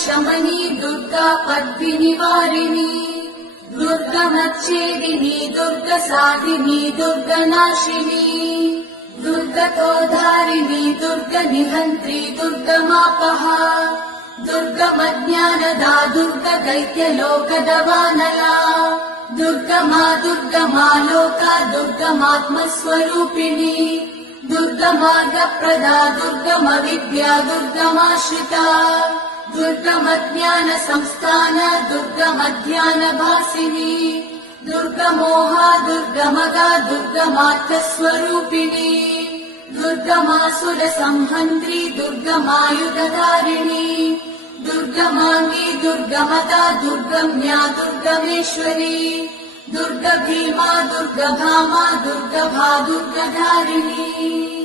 शमनी दुर्गा पद्मिनिवारिणी दुर्गमच्छेदिनी दुर्गसाधिनी दुर्गनाशिनी दुर्गतोधारिणी दुर्गनिहन्त्री दुर्गमापहा दुर्गमज्ञानदा दुर्गदैत्यलोकदवानला दुर्गमा दुर्गमा लोका दुर्गमात्मस्वरूपिणी दुर्गमार्गप्रदा दुर्गमविद्या दुर्गमाश्रिता दुर्गमज्ञानसंस्थान दुर्गमध्यानभासिनी दुर्गमोहा दुर्गमगा दुर्गमार्थस्वरूपिणी दुर्गमासुरसंहन्त्री दुर्गमायुधधारिणी दुर्गमाङ्गी दुर्गमदा दुर्गम्या दुर्गमेश्वरी दुर्गभीमा दुर्गभामा दुर्गभा दुर्गधारिणी।